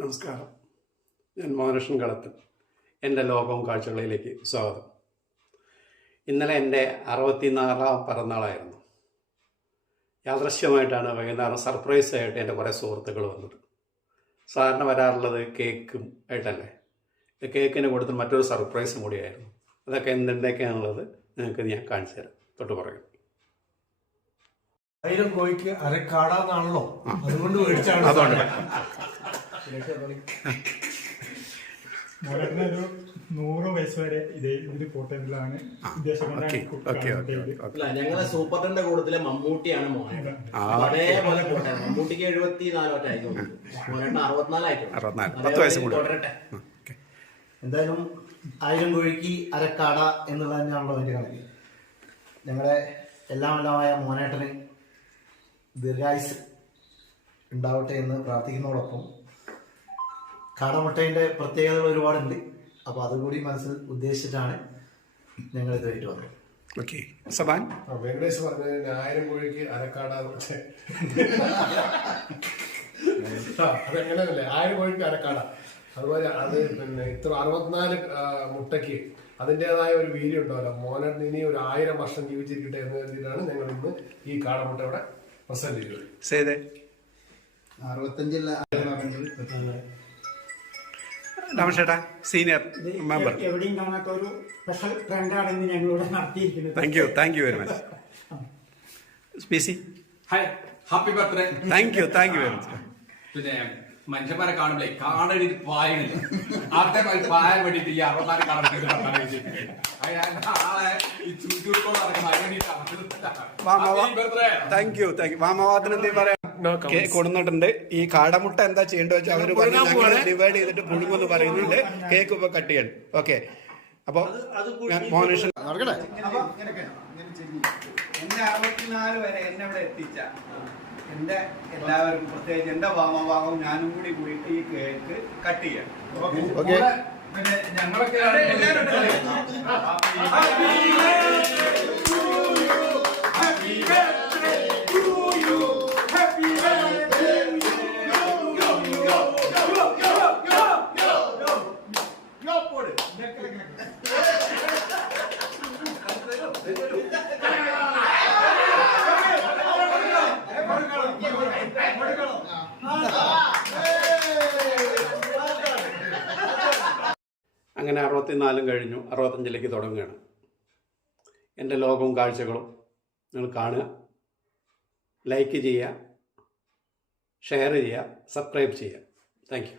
നമസ്കാരം. ഞാൻ മോഹനകൃഷ്ണൻ കളത്തിൽ. എൻ്റെ ലോകവും കാഴ്ചകളിലേക്ക് സ്വാഗതം. ഇന്നലെ എൻ്റെ 64ാം പിറന്നാളായിരുന്നു. യാദൃശ്യമായിട്ടാണ് വൈകുന്നേരം സർപ്രൈസായിട്ട് എൻ്റെ കുറേ സുഹൃത്തുക്കൾ വന്നത്. സാധാരണ വരാറുള്ളത് കേക്കും ആയിട്ടല്ലേ. കേക്കിന് കൊടുത്ത് മറ്റൊരു സർപ്രൈസും കൂടിയായിരുന്നു. അതൊക്കെ എന്തൊക്കെയാണുള്ളത് നിങ്ങൾക്ക് ഞാൻ കാണിച്ചു തരാം. തൊട്ട് പറയും. 1000 കോഴിക്ക് അരക്കാടാന്നാണല്ലോ, അതുകൊണ്ട് മേടിച്ചാണ്. ഒരു 100 വയസ്സ് വരെ ഇത് കോട്ടയത്തിലാണ്. ഞങ്ങളെ സൂപ്പർ ടെന്റെ കൂട്ടത്തിലെ മമ്മൂട്ടിയാണ് മോനെ. അതേപോലെ കോട്ടയം മമ്മൂട്ടിക്ക് 74 ആയിരുന്നു, മോനെ 64 എന്തായാലും 1000 കോഴിക്ക് അരക്കാട എന്നുള്ള തന്നെയാണല്ലോ അതിന്റെ കണക്ക്. ഞങ്ങളുടെ എല്ലാമെല്ലാമായ മോനേട്ടന് ദീർഘായുസ് ഉണ്ടാവട്ടെ എന്ന് പ്രാർത്ഥിക്കുന്നതോടൊപ്പം കാടമുട്ടയുടെ പ്രത്യേകതകൾ ഒരുപാടുണ്ട്. അപ്പോൾ അതുകൂടി മനസ്സിൽ ഉദ്ദേശിച്ചിട്ടാണ് ഞങ്ങൾ ഇതുമായിട്ട് വന്നത്. വെങ്കടേഷ് പറഞ്ഞ 1000 കോഴിക്ക് അരക്കാട അതെങ്ങനെയല്ലേ, 1000 കോഴിക്ക് അരക്കാട. അതുപോലെ അത് പിന്നെ ഇത്ര 64 മുട്ടയ്ക്ക് അതിൻ്റെതായ ഒരു വീര്യം ഉണ്ടാവല്ലോ. മോനേട്ടൻ ഇനി ഒരു 1000 വർഷം ജീവിച്ചിരിക്കട്ടെ എന്ന് കരുതിയിട്ടാണ് ഞങ്ങൾ ഇന്ന് ഈ കാടമുട്ട ഇവിടെ പ്രസന്റ് ചെയ്തത്. 65 സീനിയർ മെമ്പർ. എവിടെയും കാണാത്ത ഒരു സ്പെഷ്യൽ ട്രെൻഡാണ് ഇന്ന് ഞങ്ങളിവിടെ നടത്തിയിരിക്കുന്നത്. Thank you very much. സ്പീസി happy birthday. Thank you very much. പിന്നെ മനുഷ്യന്മാരെ കാണുമ്പോഴേ കാണാൻ പായണില്ല. ആദ്യത്തെ പായ വേണ്ടിട്ട് ഈ 64 കാണാൻ താങ്ക് യു. മാമാവാത്തിന് എന്തെങ്കിലും പറയാം കൊടുത്തിട്ടുണ്ട്. ഈ കാടമുട്ട എന്താ ചെയ്യേണ്ടത് വെച്ചാൽ അവര് ഡിവൈഡ് ചെയ്തിട്ട് പുഴുങ്ങെന്ന് പറയുന്നുണ്ട്. കേക്ക് ഇപ്പൊ കട്ട് ചെയ്യണം. ഓക്കെ, അപ്പൊ മോഹനകൃഷ്ണൻ എന്നെ 64 വരെ എന്നെ ഇവിടെ എത്തിച്ച എന്റെ എല്ലാവർക്കും, പ്രത്യേകിച്ച് എന്റെ വാമഭാഗം ഞാനും കൂടി കൂടിയിട്ട് ഈ കേക്ക് കട്ട് ചെയ്യാം. പിന്നെ ഞങ്ങളൊക്കെ അങ്ങനെ 64 കഴിഞ്ഞു, 65ലേക്ക് തുടങ്ങുകയാണ്. എൻ്റെ ലോകവും കാഴ്ചകളും നിങ്ങൾ കാണുക, ലൈക്ക് ചെയ്യുക, ഷെയർ ചെയ്യുക, സബ്സ്ക്രൈബ് ചെയ്യുക. Thank you.